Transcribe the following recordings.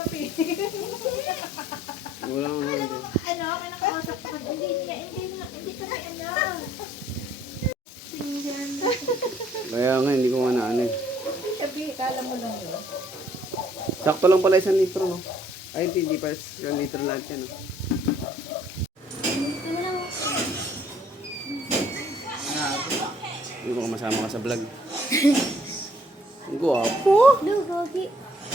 Sabi. Wala nga. Ano, may nakausap ko. Hindi kami ano. Tingnan. Kaya nga, hindi ko nga na ano eh. Sabi, kala mo lang yun. Sakto lang pala 1 litro, no? Ay, hindi pa 1 litro lahat yan, no? Hindi ko masama ka sa vlog. Ang guwapo. Gogi.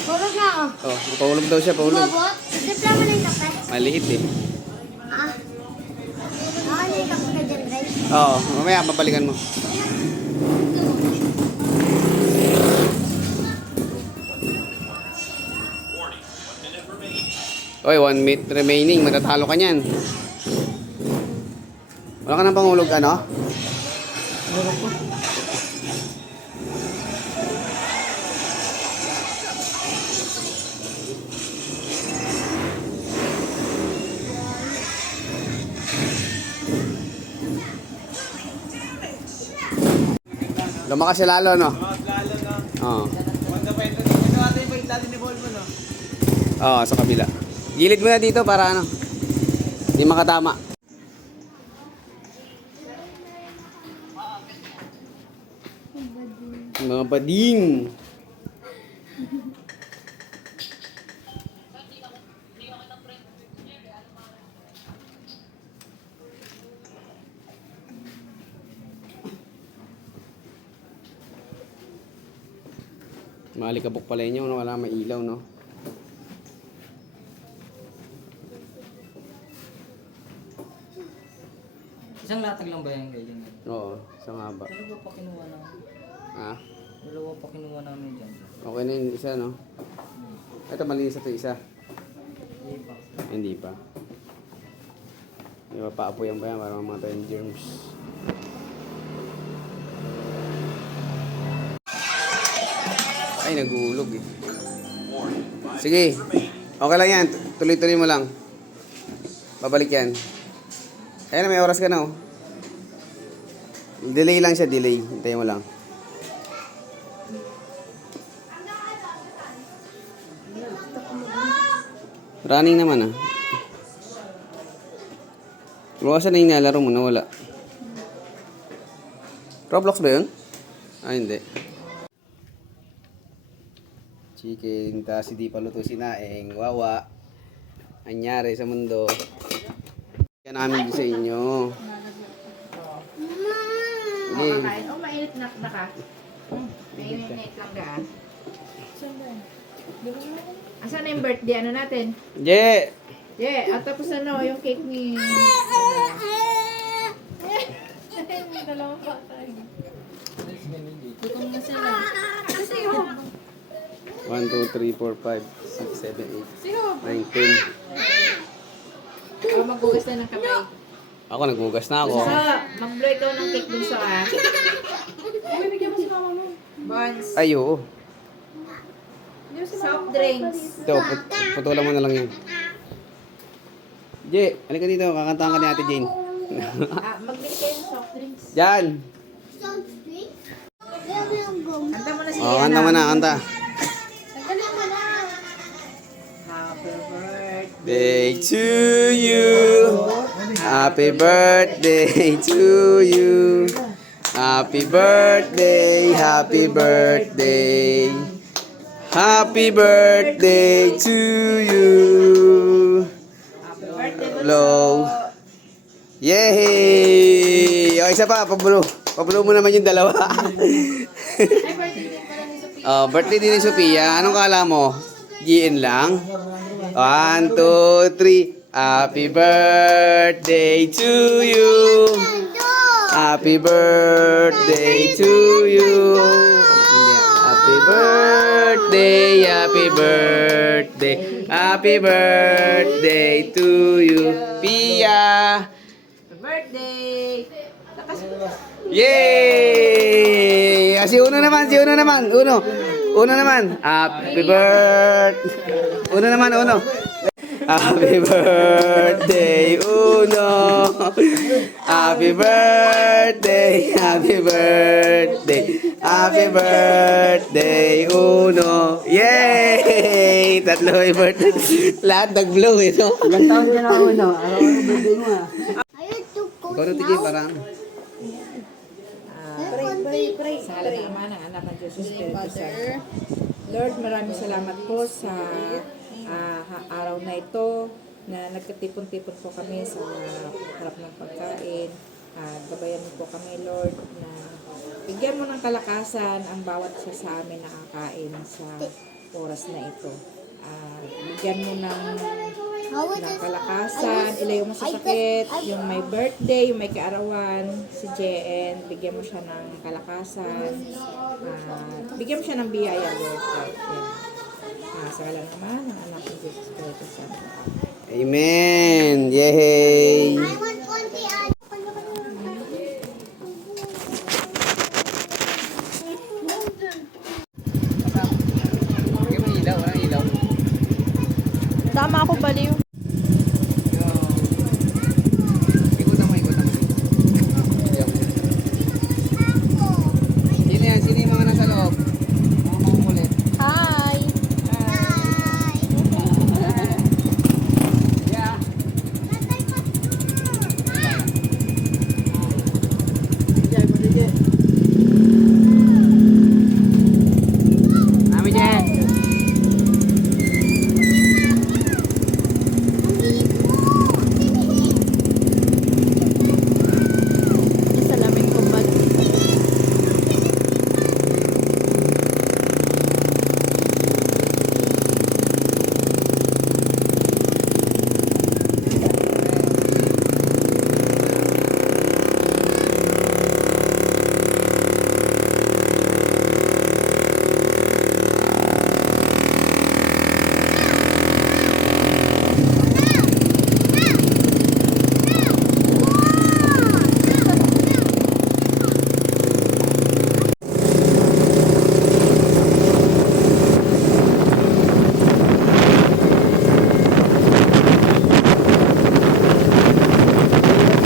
Puro na ako. Oh, paulog daw siya, paulog. Bobot, tipla mo na yung kape. Maliit eh. Ah. Ano yung kape ka dyan, Ray? Oo, mamaya babalikan mo. Oy, 1 minute remaining. Matatalo ka niyan. Wala ka nang pangulog, ano? Lumakas siya lalo, no? Lalo na. Oo. Wanda pa ito. Ito ata yung pagdali ni Volvo, no? Oo, sa kabila. Gilid mo na dito para ano. Hindi makatama. Mga bading. Malikabok pala inyo, no? Wala may ilaw, no? Isang latag lang ba yung ganyan? Oo, isang haba. Dalawa pa kinuha namin. Ha? Dalawa pa kinuha namin dyan. Okay na yung isa, no? Ito, malinis ito isa. Hindi pa. Hindi pa. Di ba, paapoyan pa yan para mamatay yung germs. Ay, nag-uulog eh. Sige. Okay lang yan. Tuloy-tuloy mo lang. Babalik yan. Ayan, may oras ka na oh. Delay lang siya, delay. Hintayin mo lang. Running naman ah. Iwasan na yung nalaro mo, nawala. Roblox ba yun? Ah, hindi. Chicken, tapos hindi pa luto sinaing. Wawa. Anyari sa mundo. Yan namin sa inyo. Sige. Kakain. Oh, mainit na ka. Mainit lang ka. Asan na yung birthday? Ano natin? Yeah! Yeah, at tapos ano, yung cake ni... Dalawang bata. Tutong na sila. Kasi oh. 1, 2, 3, 4, 5, 6, 7, 8, Siho. 9, 10. Magbugas na ng kamay. Ako, nagbugas na ako. So, mag-blow ikaw ng cake dun sa Uy, bigyan mo si mama mo. Buns. Ay, oo. Soft drinks. Ito, putulan mo na lang yun. Jay, halika dito. Kakantahan ka ni Ate Jane. Magbili kayo ng soft drinks. Diyan! Kanta mo na si Oh, kanta mo na, kanta. Happy birthday. Day to you. Happy birthday to you. Happy birthday, happy birthday. Happy birthday to you. Happy birthday, Hello. Yay! O, isa pa, pabulo. Pabulo mo naman yung dalawa. Ay, birthday din pala ni Sophia. Oh, birthday din ni Sophia. Anong kala mo? GN lang? 1, 2, 3. Happy birthday to you. Happy birthday to you. Happy birthday, happy birthday, happy birthday to you, Pia. Happy birthday. Lakas mo. Yay! Si Uno naman, si Uno naman. Uno. Uno naman. Happy birthday. Uno naman, Uno. Happy birthday, Uno. Happy birthday, happy birthday, happy birthday, Uno. Yay! Tatlo may birthday. Lahat nag-blow eh, no? Ilang taon ka na Uno? Araw-araw birthday mo ah. Ayun, to go Ikaw na tigil, parang. Pray. Sa ngalan ng Ama, ng Anak, ng Diyos, Espiritu Santo. Lord, maraming salamat po sa araw na ito na nagkatipon-tipon po kami sa harap ng pagkain. Gabayan mo po kami, Lord, na bigyan mo ng kalakasan ang bawat isa sa amin na kakain sa oras na ito. Bigyan mo ng kalakasan, ilayo mo sa sakit, yung may birthday, yung may kaarawan, si JN, bigyan mo siya ng kalakasan, bigyan mo siya ng biyaya, Lord. Sa ngalan naman, ng Anak ng Diyos, Espiritu Santo. Amen! Yay! I want konti ah. Okay, may ilaw, walang ilaw. Tama ako, baliw. Ikutan mo. Sino yan? Sino yung mga nasa loob? Mga makukulit. Hi! Yeah. Nami dyan. Salamin ko ba?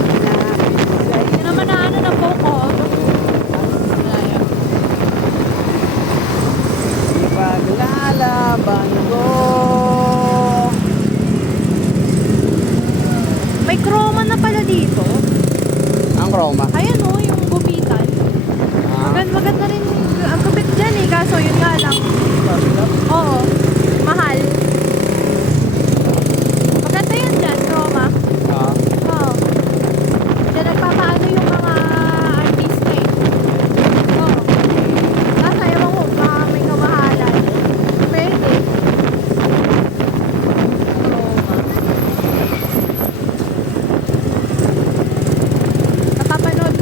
Hindi naman na ano na po ko. Ipaglalaban ko. May chroma na pala dito. Ang chroma. Ayan o, yung gupitan. Maganda rin ang gupit dyan eh, kaso yun nga lang. Oo, mahal. Maganda yun dyan, chroma. Ah. Oo. Diyan nagpapaano yung mga artista eh. Oo. Nasa ewan ko, baka may kamahalan. Pwede. Chroma. Napapanood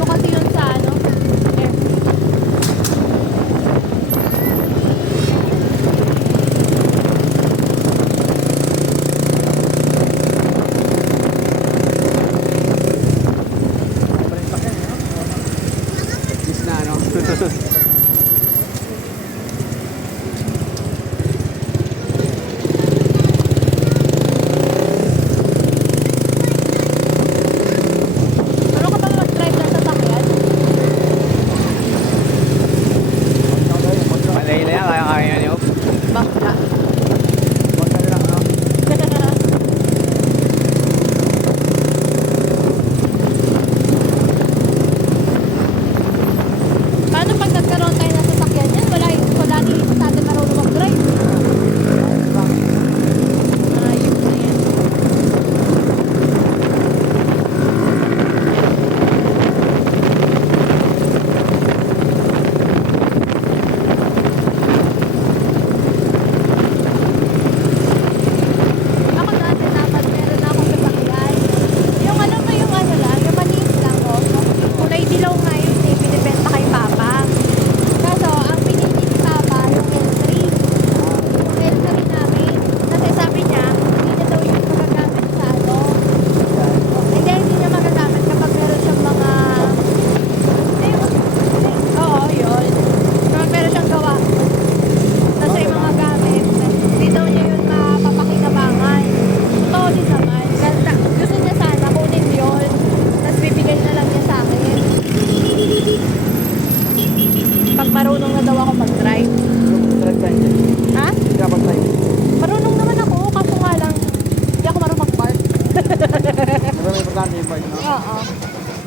Maganda yung bike, no? Oo.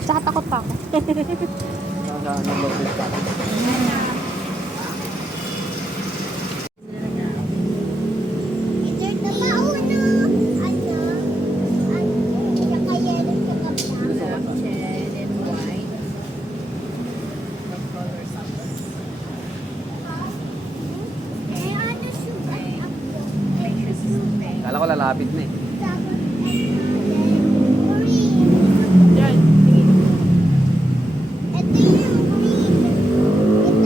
Tsaka takot pa ako. Sa number 6 pa. Kala ko lalapit na eh.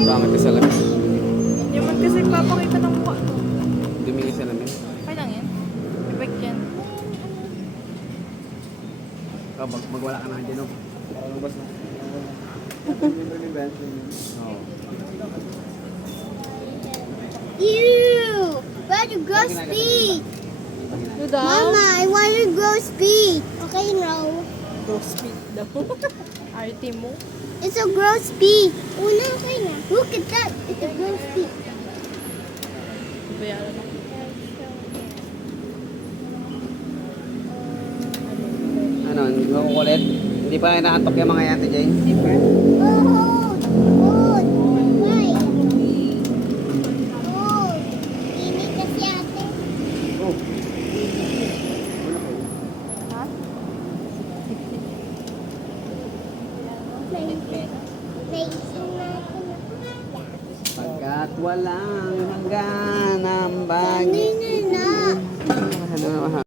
Pangit ka sa lamin. Hindi man kasi papakita ng mukha. Dumingin sa lamin. Kaya lang yan. Ibig yan. Magwala ka na dyan, no? Parang bas na. Oo. Ew! Why you grow speed? Ito daw? Mama, I want to grow speed. Okay, no. Go speed daw. Arte mo. It's a grow speed. Oh, no, okay na. Look at that. It's a grow speed. Bayaran ako. Ano, hindi mo kukulit? Hindi pa inaantok yung mga yan, Jane? Oh, hold. Hold. Why? Hold. Ini kasi ate. Oh. Ha? Naisin natin na. Pagkat walang hanggan ang bagay. Kanina na. Ano na,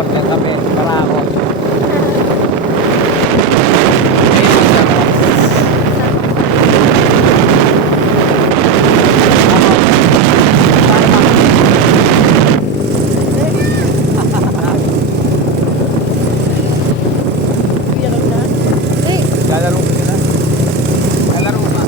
order kami. Para ako. Lalaro ko sila. Lalaro ka.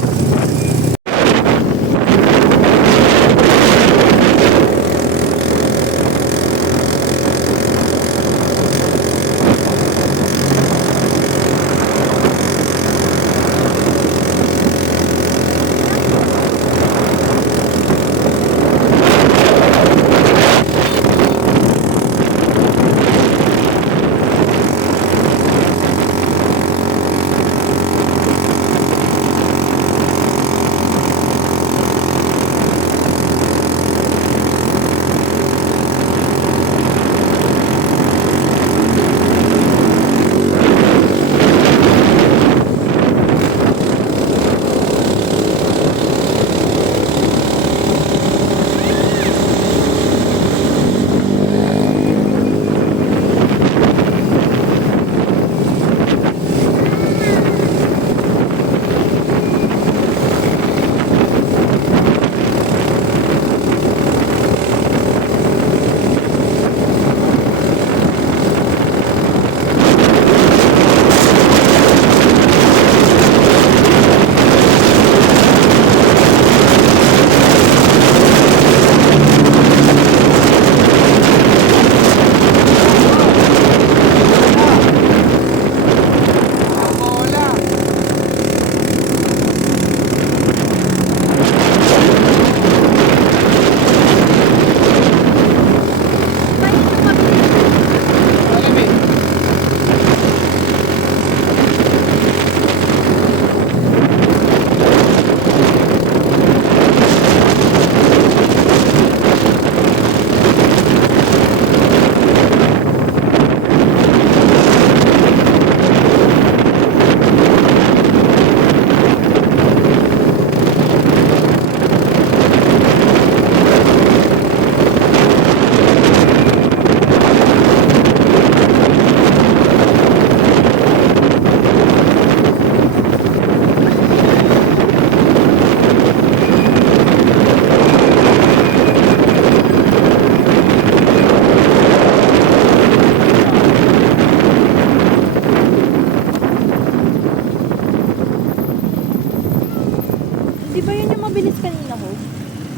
Di ba yun yung mabilis kanina ko?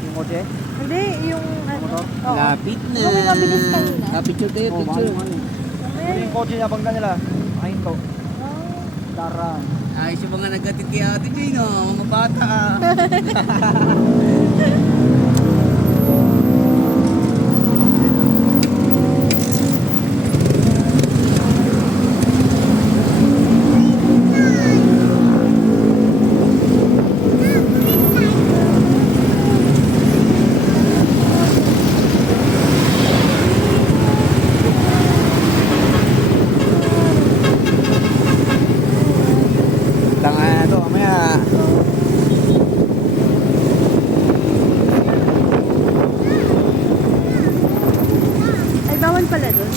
Yung kotse? Hindi, yung ano. Oo. Lapit na. Yung may mabilis kanina. Picture tayo, Oo, picture. Mamaya Yung kotse niya, bangga nila. Ayun to. Oh. Tara. Ayos yung mga nagkatid kay Ate Jay, no? Mga bata. Tangan na to, mamaya. Ay, bawal pala dun.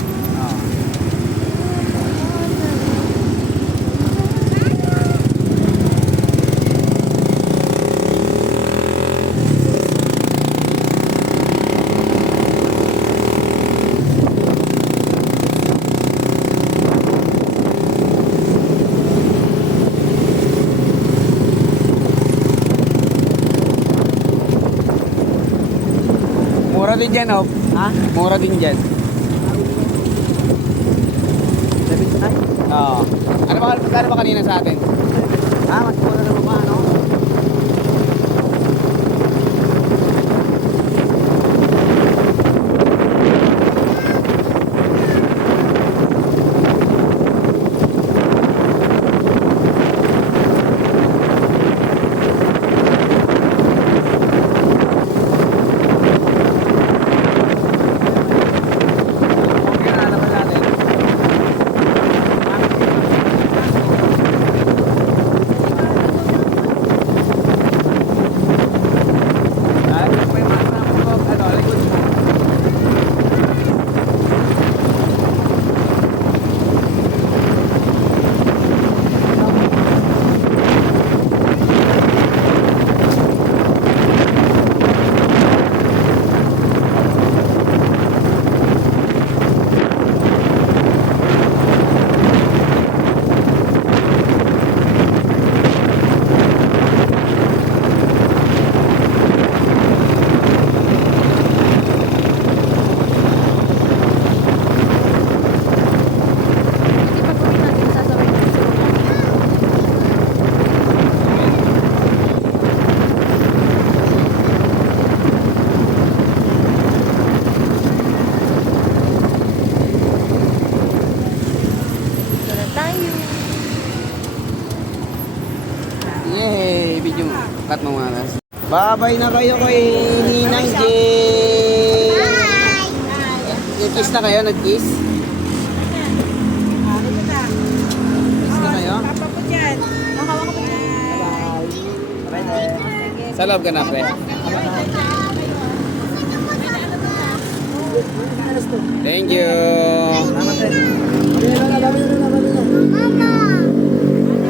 Mura din dyan, oh. Ha? Mura din dyan. David Ay? Oo. Ano ba kanina sa atin? Mas mura na ba, no? Okay na, alaman natin. Cut mo muna. Babay na kayo kay Ninang Jane. Nag-kiss na kayo? Nag-kiss? Kiss na kayo? Sa loob ka na, pre. Thank you.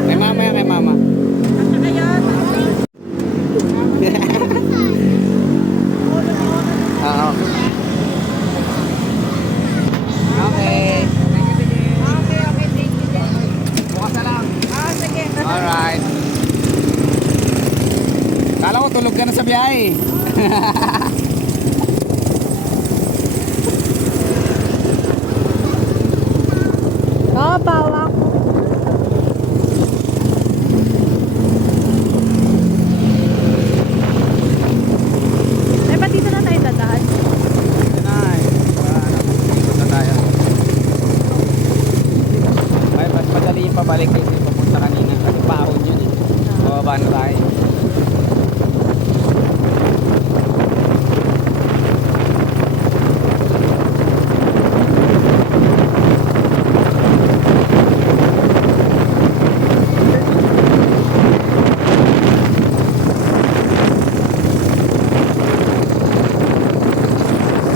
Kay mama yan, kay mama. Oo. Okay. Bukas na lang. Alright. Kala ko tulog ka na sa biyahe. Bawa ko. Ay, ba't dito na tayo dadaan? Ay, ikot na tayo. Ay, mas madali yung pabalik kasi papunta kanina. Kasi pahon yun eh. Bababa na tayo.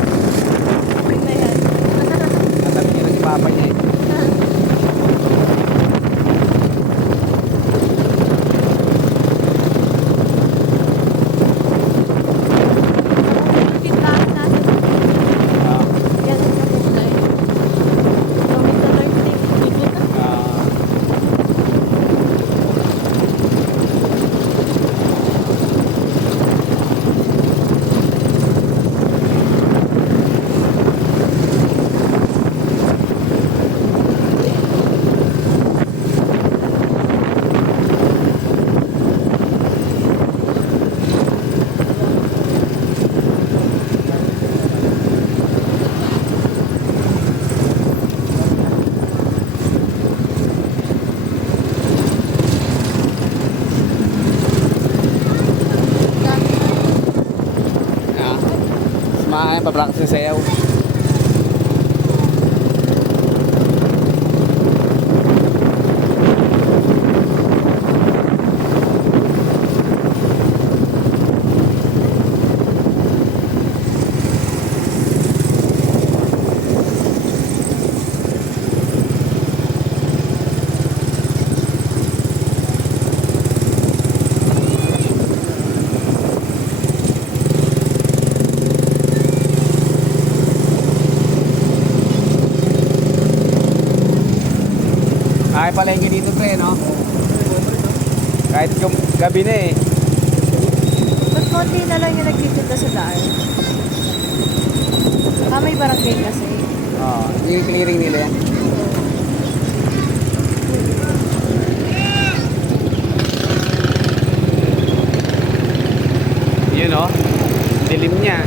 Na yan. Natabi niya na si Papa niya eh. Tindahan natin. Ah, Yan sa kulay. Gawin sa Thursday. ah. Ah. Samahan, pa-practice ng sayaw. Ay, palengke dito pre, no? Kahit yung gabi na eh. Ba't konti na lang yung nagtitinda sa daan? May barangay kasi. Oo, yung clearing nila yan. Yun oh, dilim niya.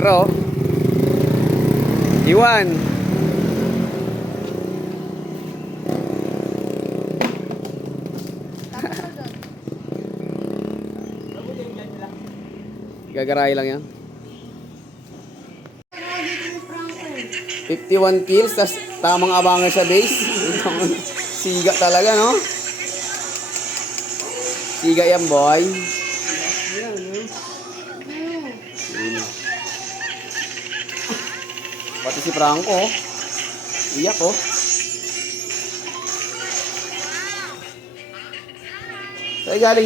Pero, Iwan. Gagaray lang yan. 51 kills, tas tamang abangan sa base. Siga talaga, no? Siga yan, boy. Pati si Franco, oh. Iyak, oh. Saan galing